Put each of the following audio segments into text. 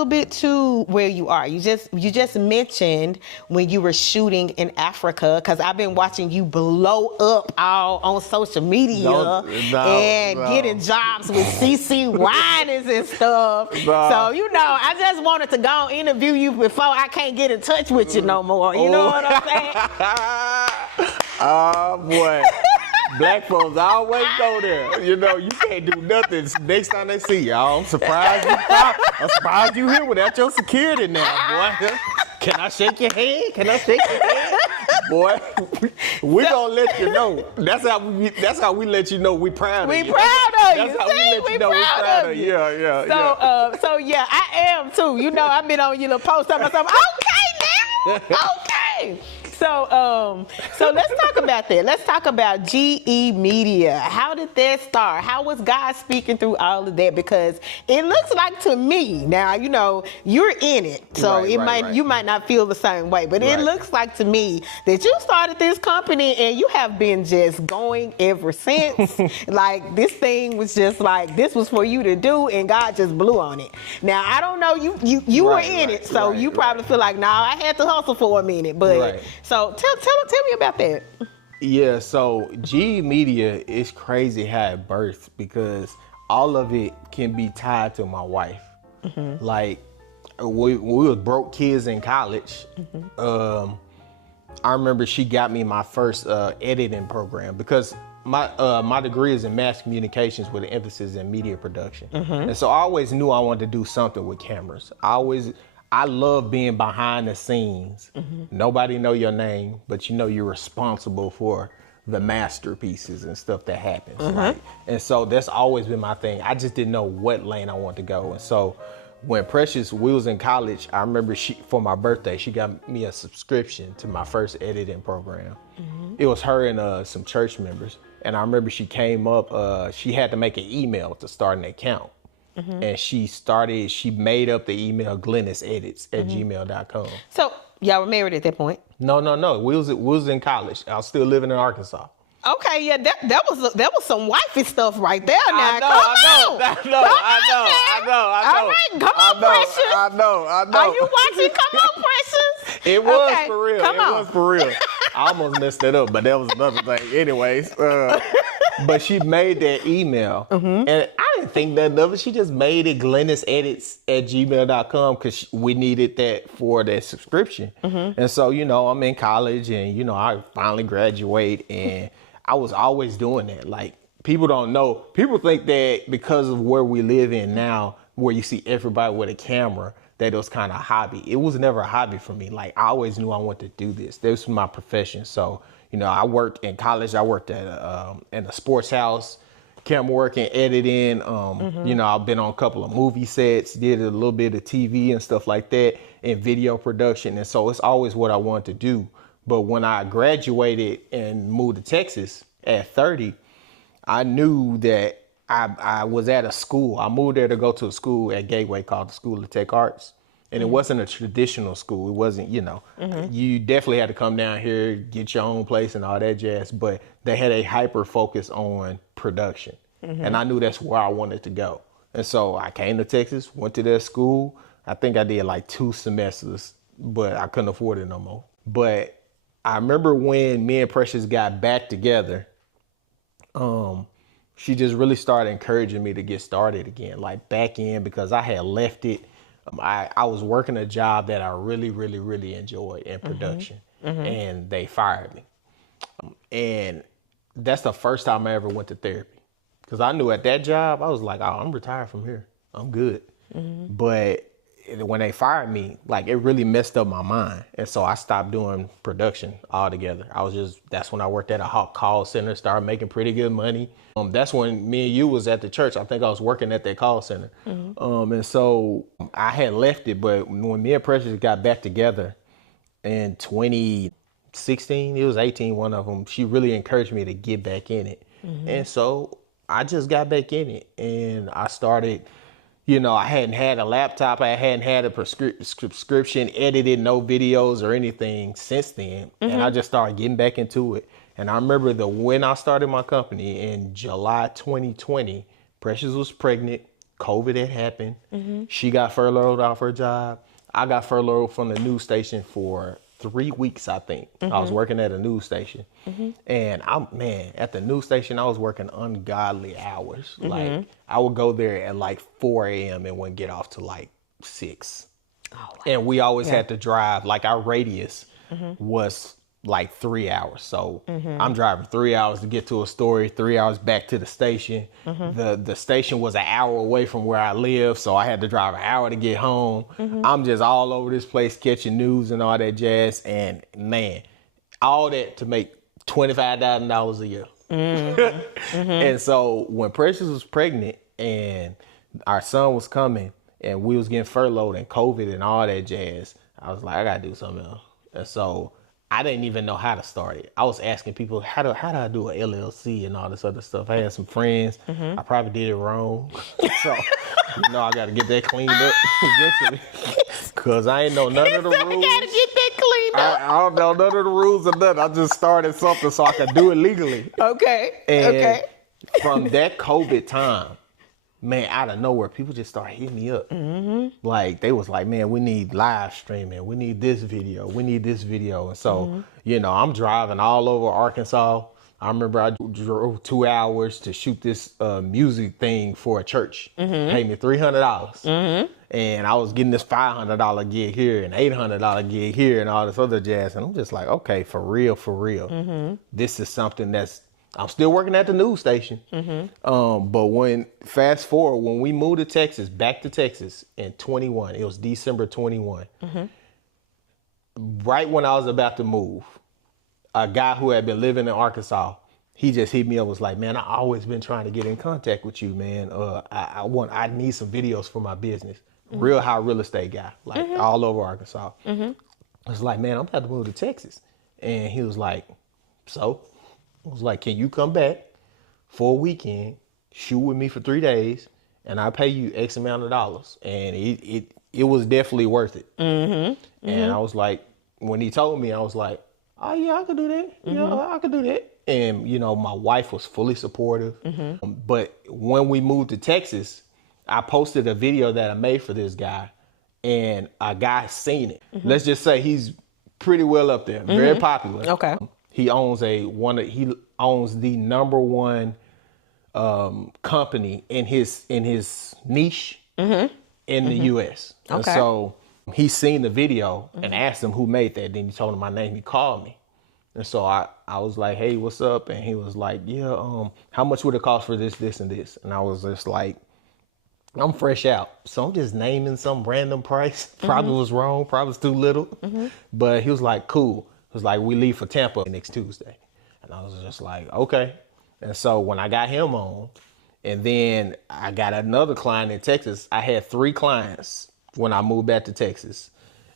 little bit to where you are? You just mentioned when you were shooting in Africa, because I've been watching you blow up all on social media and getting jobs with CC Winans and stuff. So, you know, I just wanted to go and interview you before I can't get in touch with you no more. You know what I'm saying? Oh, boy. Black folks always go there. You know, you can't do nothing next time they see you. I'm surprised you here without your security now, boy. Can I shake your hand? Can I shake your hand? Boy, we gonna let you know. That's how we let you know we proud of you. We proud of you. That's how we let you know we proud of you. Yeah. So yeah, I am too. You know, I've been on your little post up myself. Okay now. Okay. So let's talk about that. Let's talk about GE Media. How did that start? How was God speaking through all of that? Because it looks like to me, now, you know, you're in it. So you might not feel the same way, but it looks like to me that you started this company and you have been just going ever since. Like, this thing was just like, this was for you to do, and God just blew on it. Now, I don't know, you were in it, so you probably feel like, nah, I had to hustle for a minute, but so tell me about that. Yeah, so GE Media is crazy how it birthed, because all of it can be tied to my wife. Mm-hmm. Like, we was broke kids in college. Mm-hmm. I remember she got me my first editing program, because my degree is in mass communications with an emphasis in media production. Mm-hmm. And so I always knew I wanted to do something with cameras. I love being behind the scenes. Mm-hmm. Nobody know your name, but you know you're responsible for the masterpieces and stuff that happens. Mm-hmm. Right? And so that's always been my thing. I just didn't know what lane I wanted to go. And so when we was in college, I remember for my birthday, she got me a subscription to my first editing program. Mm-hmm. It was her and some church members. And I remember she came up, she had to make an email to start an account. Mm-hmm. And she made up the email glenisrodgers@gmail.com. So y'all were married at that point? No. We was in college. I was still living in Arkansas. Okay, yeah, that was some wifey stuff right there. Now, I know. All right, come on, Precious. I know. Are you watching? Come on, Precious. It was for real. Was for real. I almost messed it up, but that was another thing. Anyways, but she made that email, and I didn't think nothing of it. She just made it glenisrodgers@gmail.com because we needed that for that subscription. Mm-hmm. And so, you know, I'm in college, and you know, I finally graduate, and I was always doing that. Like, people don't know. People think that because of where we live in now, where you see everybody with a camera, that it was kind of a hobby. It was never a hobby for me. Like, I always knew I wanted to do this. This was my profession. So, you know, I worked in college. I worked at in a sports house, camera working, editing. You know, I've been on a couple of movie sets, did a little bit of TV and stuff like that, and video production. And so it's always what I wanted to do. But when I graduated and moved to Texas at 30, I knew that I was at a school. I moved there to go to a school at Gateway called the School of Tech Arts. And it wasn't a traditional school. It wasn't, you know, you definitely had to come down here, get your own place and all that jazz. But they had a hyper focus on production. And I knew that's where I wanted to go. And so I came to Texas, went to that school. I think I did like 2 semesters, but I couldn't afford it no more. But I remember when me and Precious got back together, she just really started encouraging me to get started again, like back in, because I had left it. I was working a job that I really, really, really enjoyed in production, and they fired me. And that's the first time I ever went to therapy, because I knew at that job, I was like, oh, I'm retired from here. I'm good. But when they fired me, like, it really messed up my mind. And so I stopped doing production altogether. That's when I worked at a call center, started making pretty good money. That's when me and you was at the church. I think I was working at that call center. And so I had left it, but when me and Precious got back together in 2016, it was 18, one of them, she really encouraged me to get back in it. And so I just got back in it, and I started. You know, I hadn't had a laptop. I hadn't had a subscription, edited no videos or anything since then. And I just started getting back into it. And I remember when I started my company in July 2020, Precious was pregnant. COVID had happened. She got furloughed off her job. I got furloughed from the news station for 3 weeks, I think. I was working at a news station. And at the news station, I was working ungodly hours. Like, I would go there at like 4 a.m. and wouldn't get off till like 6. Oh, wow. And we always had to drive, like our radius was like 3 hours. So I'm driving 3 hours to get to a story, 3 hours back to the station. The station was an hour away from where I live, so I had to drive an hour to get home. I'm just all over this place catching news and all that jazz. And man, all that to make $25,000 a year. And so when Precious was pregnant and our son was coming and we was getting furloughed and COVID and all that jazz, I was like, I gotta do something else. And so I didn't even know how to start it. I was asking people, how do I do an LLC and all this other stuff? I had some friends. I probably did it wrong. So, I got to get that cleaned up eventually. Because I ain't know none of the rules. I got to get that cleaned up. I don't know none of the rules or nothing. I just started something so I could do it legally. Okay. And from that COVID time, man, out of nowhere, people just started hitting me up. Like, they was like, man, we need live streaming. We need this video. We need this video. And so, I'm driving all over Arkansas. I remember I drove 2 hours to shoot this music thing for a church. Paid me $300. And I was getting this $500 gig here and $800 gig here and all this other jazz. And I'm just like, okay, for real. This is something I'm still working at the news station. But fast forward, when we moved to Texas, back to Texas in 21, it was December 21. Right when I was about to move, a guy who had been living in Arkansas, he just hit me up, was like, man, I always been trying to get in contact with you, man. I need some videos for my business. Real high real estate guy, like all over Arkansas. I was like, man, I'm about to move to Texas. And he was like, so? I was like, can you come back for a weekend, shoot with me for 3 days, and I'll pay you X amount of dollars? And it was definitely worth it. And I was like, when he told me, I was like, oh yeah, I could do that. I could do that. And my wife was fully supportive. But when we moved to Texas, I posted a video that I made for this guy, and a guy seen it. Let's just say he's pretty well up there, very popular. Okay. He owns the number one company in his niche in the U.S. Okay. And so he seen the video and asked him who made that. Then he told him my name. He called me. And so I was like, hey, what's up? And he was like, yeah, how much would it cost for this, this, and this? And I was just like, I'm fresh out. So I'm just naming some random price. Probably was wrong. Probably was too little. But he was like, cool. It was like, we leave for Tampa next Tuesday. And I was just like, okay. And so when I got him on, and then I got another client in Texas, I had 3 clients when I moved back to Texas.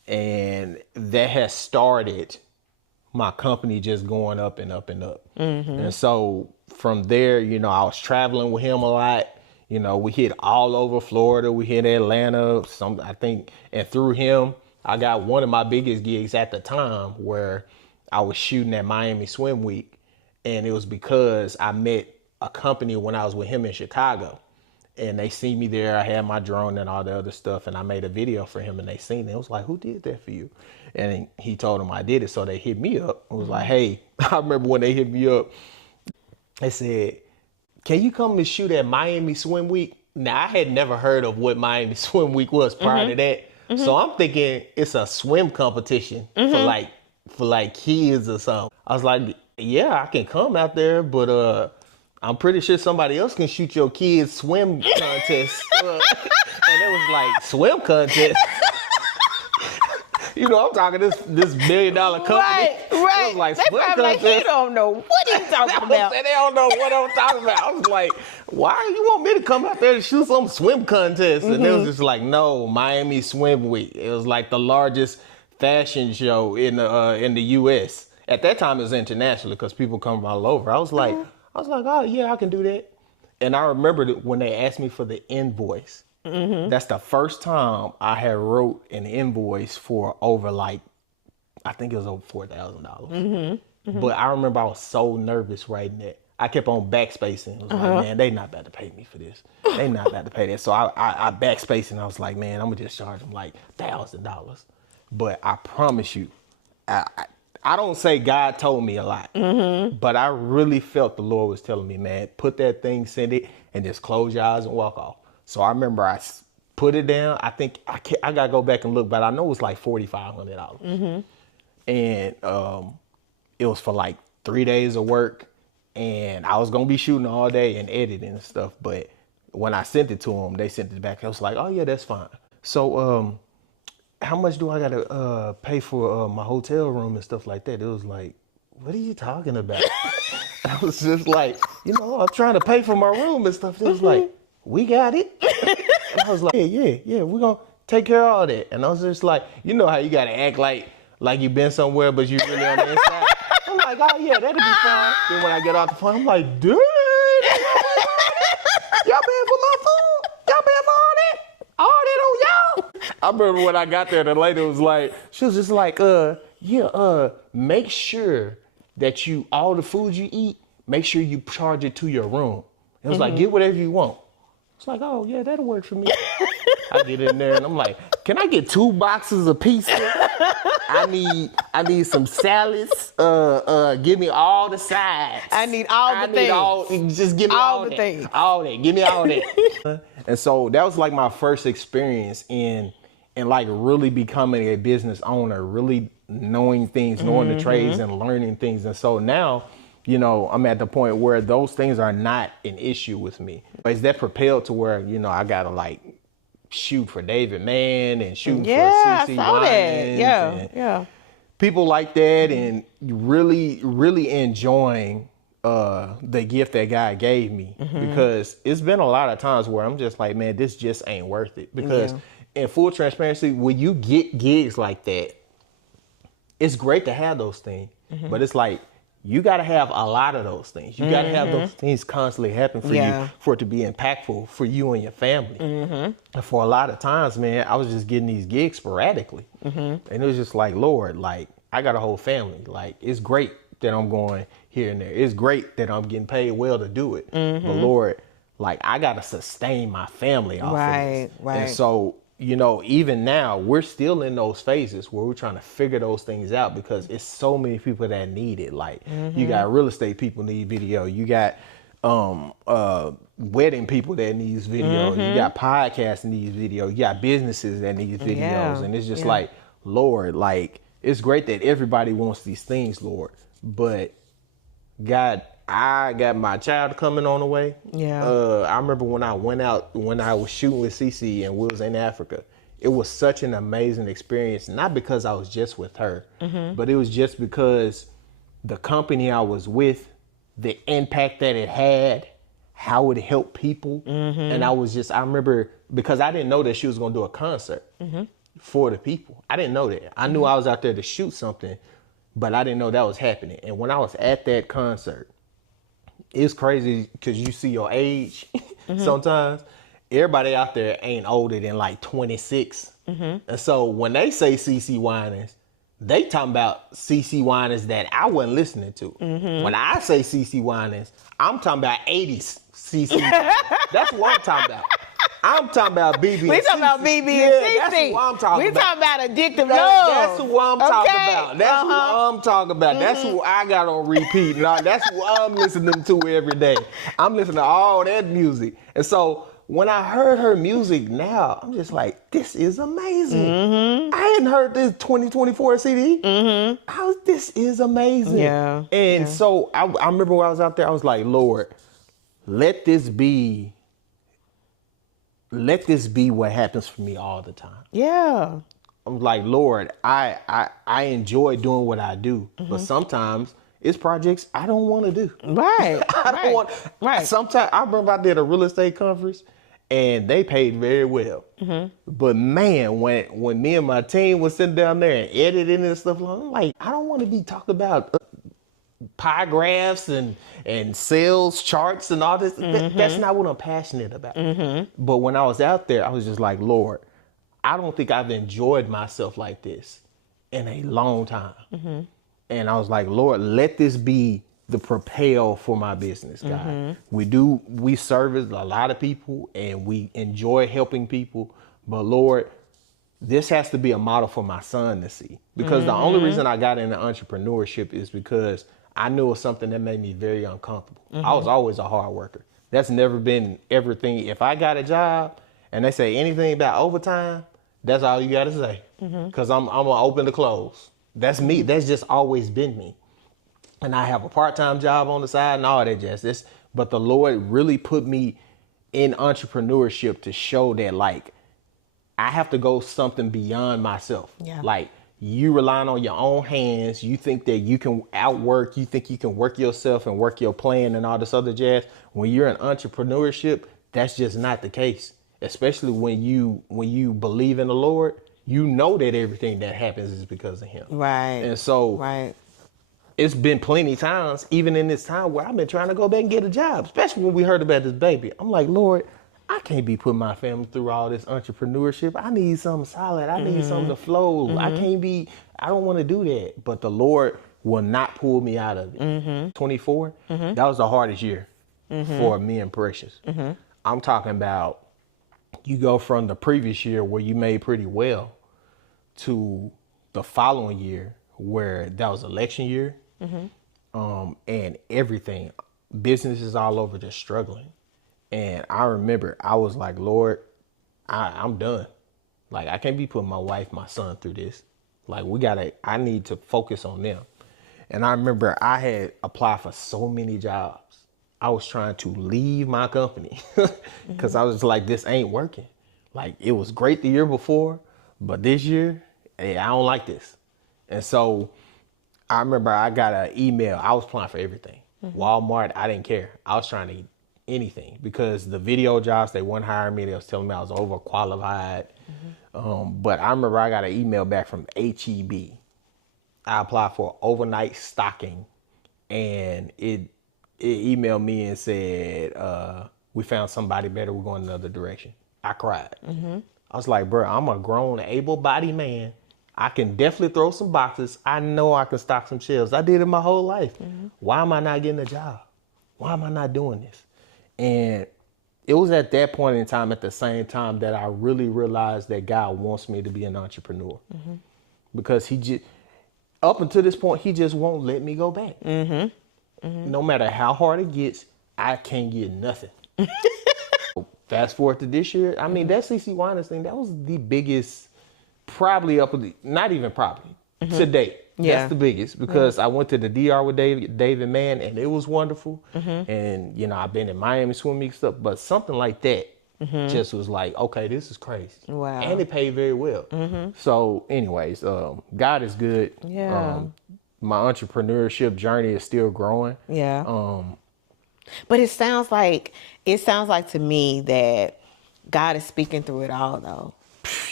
And that has started my company just going up and up and up. And so from there, I was traveling with him a lot. We hit all over Florida. We hit Atlanta, and through him, I got one of my biggest gigs at the time where I was shooting at Miami Swim Week. And it was because I met a company when I was with him in Chicago. And they see me there. I had my drone and all the other stuff. And I made a video for him and they seen it. It was like, who did that for you? And he told them I did it. So they hit me up. It was like, hey, I remember when they hit me up, they said, can you come and shoot at Miami Swim Week? Now, I had never heard of what Miami Swim Week was prior to that. So I'm thinking it's a swim competition for like kids or something. I was like, yeah, I can come out there, but I'm pretty sure somebody else can shoot your kids' swim contest. And it was like, swim contest? I'm talking this $1 million company. Right. I was like, they probably like, he don't know what he's talking about. They don't know what I'm talking about. I was like, why you want me to come out there to shoot some swim contest? And it was just like, no, Miami Swim Week. It was like the largest fashion show in the U.S. At that time, it was international because people come from all over. I was like, oh yeah, I can do that. And I remember when they asked me for the invoice. That's the first time I had wrote an invoice for over I think it was over $4,000. But I remember I was so nervous writing that. I kept on backspacing. I was like, man, they not about to pay me for this. They not about to pay that. So I backspaced and I was like, man, I'm gonna just charge them like $1,000. But I promise you, I don't say God told me a lot, but I really felt the Lord was telling me, man, put that thing, send it, and just close your eyes and walk off. So I remember I put it down. I think I gotta go back and look, but I know it was like $4,500. And it was for like 3 days of work. And I was going to be shooting all day and editing and stuff. But when I sent it to them, they sent it back. I was like, oh, yeah, that's fine. So how much do I got to pay for my hotel room and stuff like that? It was like, what are you talking about? I was just like, I'm trying to pay for my room and stuff. It was like, we got it. And I was like, yeah, we're going to take care of all that. And I was just like, you know how you got to act like you've been somewhere, but you really on the inside. I'm like, oh yeah, that'll be fine. Then when I get off the phone, I'm like, dude, y'all paying for my food? Y'all paying for all that? All that on y'all? I remember when I got there, the lady was like, she was just like, make sure that all the food you eat, make sure you charge it to your room. It was like, get whatever you want. It's like, oh yeah, that'll work for me. I get in there and I'm like, can I get 2 boxes of pizza? I need some salads. Give me all the sides. I need all the things. Just give me all the things. All that. Give me all that. And so that was like my first experience in like really becoming a business owner, really knowing things, knowing the trades and learning things. And so now, I'm at the point where those things are not an issue with me. Is that propelled to where, I gotta like shoot for David Mann and shoot for CC Winans. Yeah. People like that, and really, really enjoying the gift that God gave me, because it's been a lot of times where I'm just like, man, this just ain't worth it. Because in full transparency, when you get gigs like that, it's great to have those things, but it's like, you got to have a lot of those things. You got to have those things constantly happen for you, for it to be impactful for you and your family. And for a lot of times, man, I was just getting these gigs sporadically. And it was just like, Lord, like, I got a whole family. Like, it's great that I'm going here and there. It's great that I'm getting paid well to do it. But Lord, like, I got to sustain my family off of this. Right. And so, even now, we're still in those phases where we're trying to figure those things out, because it's so many people that need it. Like, you got real estate people need video. You got wedding people that needs video. You got podcasts that needs video. You got businesses that need videos. And it's just like, Lord, like, it's great that everybody wants these things, Lord. But God, I got my child coming on the way. I remember when I went out, when I was shooting with CC and we was in Africa, it was such an amazing experience. Not because I was just with her, but it was just because the company I was with, the impact that it had, how it helped people. And I remember, because I didn't know that she was going to do a concert for the people. I didn't know that. I knew I was out there to shoot something, but I didn't know that was happening. And when I was at that concert, it's crazy because you see your age sometimes. Everybody out there ain't older than like 26. And so when they say CC Winans, they talking about CC Winans that I wasn't listening to. When I say CC Winans, I'm talking about 80s CC Winans. That's what I'm talking about. I'm talking about BB. We talking about BB and CC. That's what I'm talking about. We talking about addictive love. That's what I'm talking about. That's what I'm talking about. That's what I got on repeat. That's what I'm listening to every day. I'm listening to all that music. And so when I heard her music now, I'm just like, this is amazing. I hadn't heard this 2024 CD. This is amazing. So I remember when I was out there, I was like, Lord, let this be what happens for me all the time. I'm like, Lord, I enjoy doing what I do, but sometimes it's projects I don't want to do. I don't want. Sometimes I remember I did a real estate conference, and they paid very well. But man, when me and my team was sitting down there and editing and stuff, I'm like, I don't want to be talking about pie graphs and sales charts and all this. That's not what I'm passionate about. But when I was out there, I was just like, Lord, I don't think I've enjoyed myself like this in a long time. And I was like, Lord, let this be the propel for my business, God. We service a lot of people and we enjoy helping people, but Lord, this has to be a model for my son to see. Because the only reason I got into entrepreneurship is because I knew it was something that made me very uncomfortable. I was always a hard worker. That's never been everything. If I got a job and they say anything about overtime, that's all you got to say. Because I'm going to open the close. That's me. That's just always been me. And I have a part-time job on the side and all that jazz. But the Lord really put me in entrepreneurship to show that, like, I have to go something beyond myself. Yeah. Like, you relying on your own hands. You think that you can outwork. You think you can work yourself and work your plan and all this other jazz. When you're in entrepreneurship, that's just not the case. Especially when you believe in the Lord, you know that everything that happens is because of him. Right. And so it's been plenty times, even in this time, where I've been trying to go back and get a job, especially when we heard about this baby. I'm like, Lord, I can't be putting my family through all this entrepreneurship. I need something solid. I need something to flow. I don't want to do that. But the Lord will not pull me out of it. 24, that was the hardest year for me and Precious. I'm talking about, you go from the previous year where you made pretty well to the following year where that was election year. And everything, businesses all over just struggling. And I remember I was like, Lord, I'm done. Like, I can't be putting my wife, my son through this. Like, I need to focus on them. And I remember I had applied for so many jobs. I was trying to leave my company because I was like, this ain't working. Like, it was great the year before, but this year, hey, I don't like this. And so I remember I got an email. I was applying for everything. Walmart, I didn't care. I was trying to anything because the video jobs, they wouldn't hire me. They was telling me I was overqualified. But I remember I got an email back from HEB. I applied for overnight stocking, and it emailed me and said, we found somebody better. We're going another direction. I cried. I was like, bro, I'm a grown, able-bodied man. I can definitely throw some boxes. I know I can stock some shelves. I did it my whole life. Why am I not getting a job? Why am I not doing this? And it was at that point in time, at the same time, that I really realized that God wants me to be an entrepreneur. Because up until this point, he just won't let me go back. No matter how hard it gets, I can't get nothing. Fast forward to this year, I mean, that CC Winans thing, that was the biggest, probably not even probably, to date. Yeah. That's the biggest, because I went to the DR with David Mann, and it was wonderful. And, you know, I've been in Miami Swim Meet stuff, but something like that just was like, okay, this is crazy. Wow. And it paid very well. So anyways, God is good. Yeah. My entrepreneurship journey is still growing. Yeah. But it sounds like to me that God is speaking through it all, though.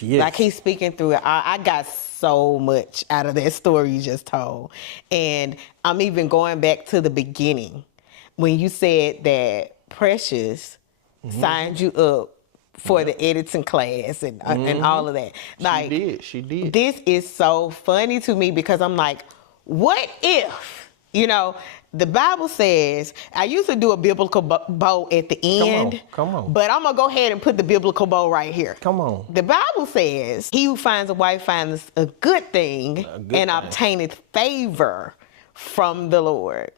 Yes. Like, he's speaking through it. I got so much out of that story you just told. And I'm even going back to the beginning when you said that Precious signed you up for the editing class and all of that. Like, she did. This is so funny to me because I'm like, what if, you know, the Bible says, I used to do a biblical bow at the end. Come on. But I'm going to go ahead and put the biblical bow right here. Come on. The Bible says, he who finds a wife finds a good thing and obtaineth favor from the Lord.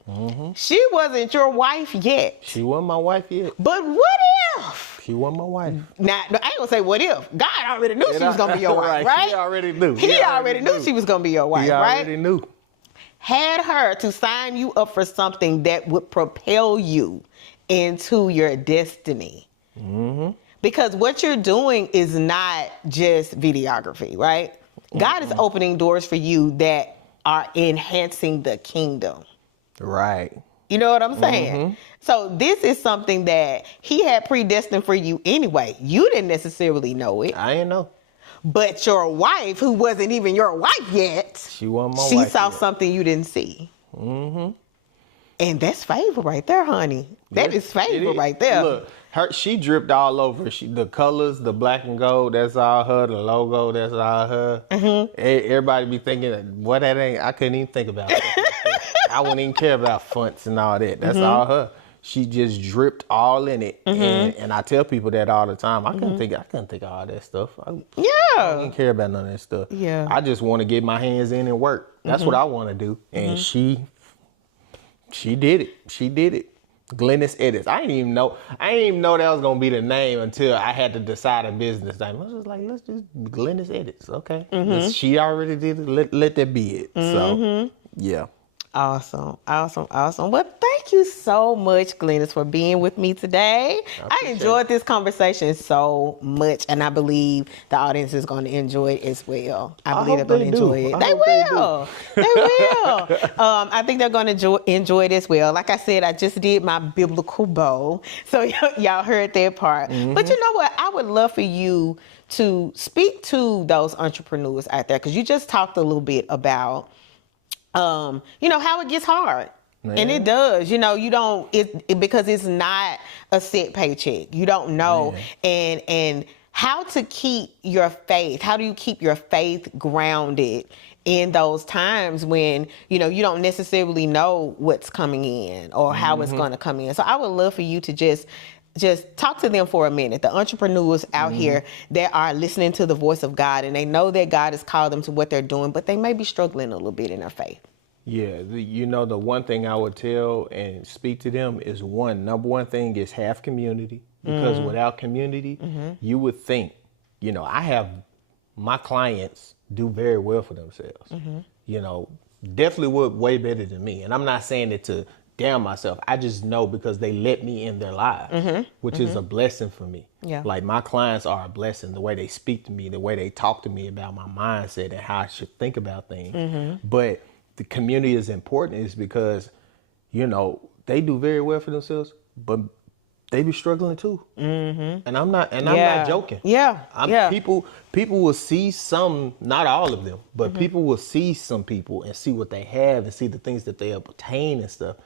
She wasn't your wife yet. She wasn't my wife yet. But what if? She wasn't my wife. Now, I ain't going to say what if. God already knew she was going to be your wife, right? He already knew. He already knew she was going to be your wife, right? He already knew. Had her to sign you up for something that would propel you into your destiny. Because what you're doing is not just videography, right? God is opening doors for you that are enhancing the kingdom. Right. You know what I'm saying? So this is something that he had predestined for you anyway. You didn't necessarily know it. I didn't know. But your wife, who wasn't even your wife yet, she wasn't my wife. She saw something you didn't see. And that's favor right there, honey. That is favor right there. Look, she dripped all over. The colors, the black and gold, that's all her. The logo, that's all her. Everybody be thinking, what that ain't. I couldn't even think about it. I wouldn't even care about fonts and all that. That's all her. She just dripped all in it, and I tell people that all the time. I couldn't think of all that stuff. I don't even care about none of that stuff. Yeah. I just want to get my hands in and work. That's what I want to do, and she did it. She did it. Glenis Edits. I didn't even know that was gonna be the name until I had to decide a business name. I was just like, let's just Glenis Edits, okay? She already did it. Let that be it. So yeah. Awesome. Well, thank you so much, Glenis, for being with me today. I enjoyed this conversation so much, and I believe the audience is going to enjoy it as well. I believe they're going to enjoy it. They will. I think they're going to enjoy it as well. Like I said, I just did my biblical bow, so y'all heard that part. But you know what? I would love for you to speak to those entrepreneurs out there, because you just talked a little bit about how it gets hard. Man. And it does, you don't, because it's not a set paycheck. You don't know. And how to keep your faith. How do you keep your faith grounded in those times when, you don't necessarily know what's coming in or how it's going to come in. So I would love for you to just talk to them for a minute. The entrepreneurs out here that are listening to the voice of God, and they know that God has called them to what they're doing, but they may be struggling a little bit in their faith. Yeah, the one thing I would tell and speak to them is number one thing is have community, because without community, you would think, I have my clients do very well for themselves. Definitely would way better than me. And I'm not saying it to damn myself. I just know because they let me in their lives, which is a blessing for me. Yeah. Like my clients are a blessing. The way they speak to me, the way they talk to me about my mindset and how I should think about things. But the community is important is because, they do very well for themselves, but they be struggling too. And I'm not joking. People will see some, not all of them, but people will see some people and see what they have and see the things that they obtain and stuff.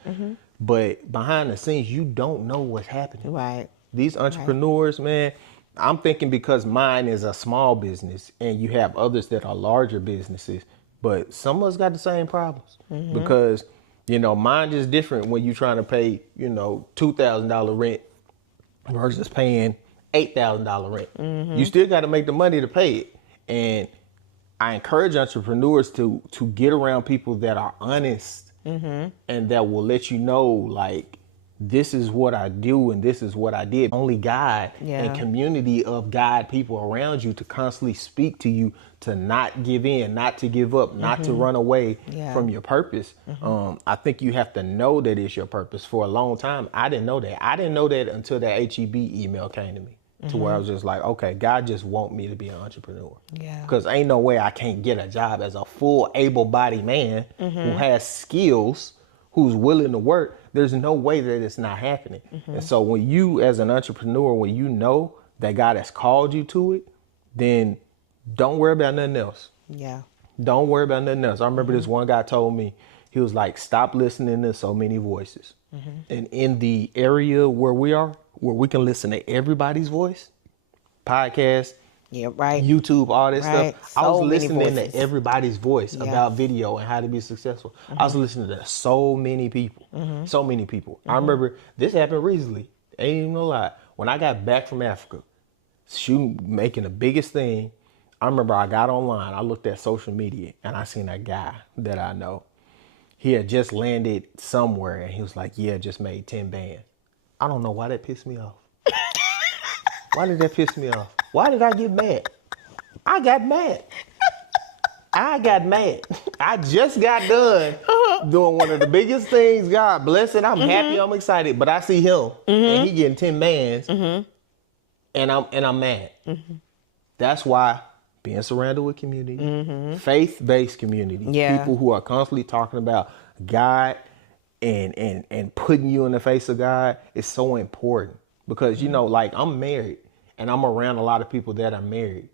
But behind the scenes, you don't know what's happening. Right. These entrepreneurs, man, I'm thinking because mine is a small business and you have others that are larger businesses, but some of us got the same problems because, mine is different when you're trying to pay, $2,000 rent versus paying $8,000 rent. You still got to make the money to pay it. And I encourage entrepreneurs to get around people that are honest and that will let you know, like, this is what I do and this is what I did. Only God and community of God people around you to constantly speak to you, to not give in, not to give up, not to run away from your purpose. I think you have to know that it's your purpose. For a long time, I didn't know that. I didn't know that until that HEB email came to me, to where I was just like, okay, God just want me to be an entrepreneur. Yeah. Because ain't no way I can't get a job as a full able-bodied man who has skills, who's willing to work. There's no way that it's not happening. And so when you, as an entrepreneur, when you know that God has called you to it, then don't worry about nothing else. Yeah. Don't worry about nothing else. I remember this one guy told me, he was like, stop listening to so many voices. And in the area where we are, where we can listen to everybody's voice, podcast, YouTube, all this stuff. So I was listening to everybody's voice about video and how to be successful. I was listening to so many people, so many people. I remember this happened recently. Ain't even no lie. When I got back from Africa, making the biggest thing, I remember I got online, I looked at social media and I seen a guy that I know. He had just landed somewhere and he was like, yeah, just made 10 bands. I don't know why that pissed me off. Why did that piss me off? Why did I get mad? I got mad. I just got done doing one of the biggest things. God bless it. I'm happy. I'm excited. But I see him and he getting 10 bands and I'm mad. That's why being surrounded with community, faith-based community, people who are constantly talking about God and putting you in the face of God is so important. Because, like I'm married and I'm around a lot of people that are married.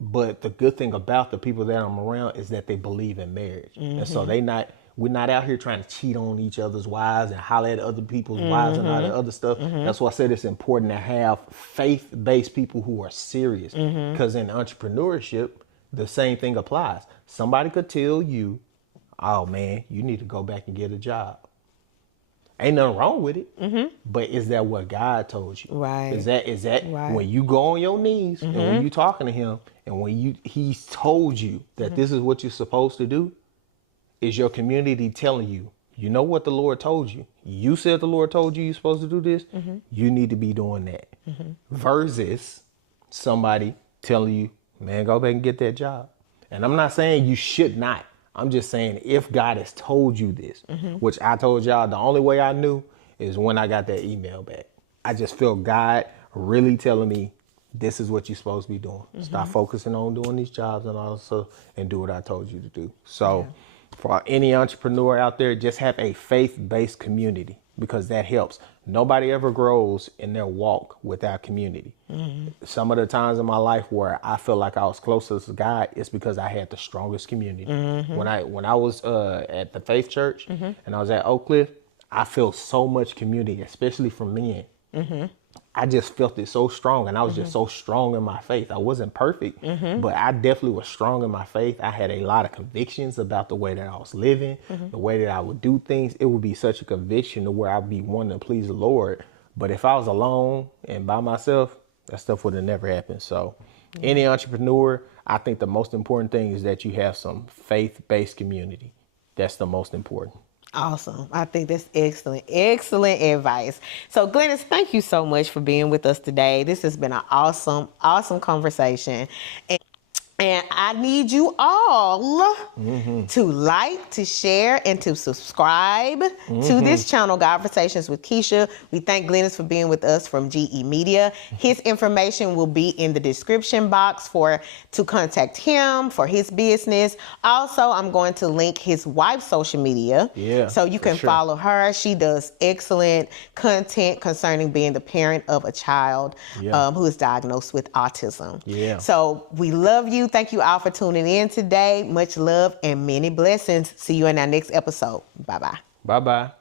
But the good thing about the people that I'm around is that they believe in marriage. And so we're not out here trying to cheat on each other's wives and holler at other people's wives and all that other stuff. That's why I said it's important to have faith-based people who are serious. Because in entrepreneurship, the same thing applies. Somebody could tell you, oh man, you need to go back and get a job. Ain't nothing wrong with it, but is that what God told you? Right. Is that Right. when you go on your knees and when you talking to him and when he's told you that this is what you're supposed to do? Is your community telling you, you know what the Lord told you? You said the Lord told you you're supposed to do this. You need to be doing that. Versus somebody telling you, man, go back and get that job. And I'm not saying you should not. I'm just saying if God has told you this, which I told y'all, the only way I knew is when I got that email back. I just feel God really telling me, this is what you're supposed to be doing. Stop focusing on doing these jobs and all this stuff and do what I told you to do. So for any entrepreneur out there, just have a faith-based community because that helps. Nobody ever grows in their walk without community. Some of the times in my life where I feel like I was closest to God, it's because I had the strongest community. When I was at the Faith Church and I was at Oak Cliff, I felt so much community, especially from men. I just felt it so strong, and I was just so strong in my faith. I wasn't perfect, but I definitely was strong in my faith. I had a lot of convictions about the way that I was living, the way that I would do things. It would be such a conviction to where I'd be wanting to please the Lord. But if I was alone and by myself, that stuff would have never happened. So any entrepreneur, I think the most important thing is that you have some faith-based community. That's the most important. Awesome. I think that's excellent. Excellent advice. So Glenis, thank you so much for being with us today. This has been an awesome, awesome conversation. And I need you all to like, to share, and to subscribe to this channel, Godversations with Kesha. We thank Glenis for being with us from GE Media. His information will be in the description box to contact him for his business. Also, I'm going to link his wife's social media so you can follow her. She does excellent content concerning being the parent of a child who is diagnosed with autism. So we love you. Thank you all for tuning in today. Much love and many blessings. See you in our next episode. Bye-bye. Bye-bye.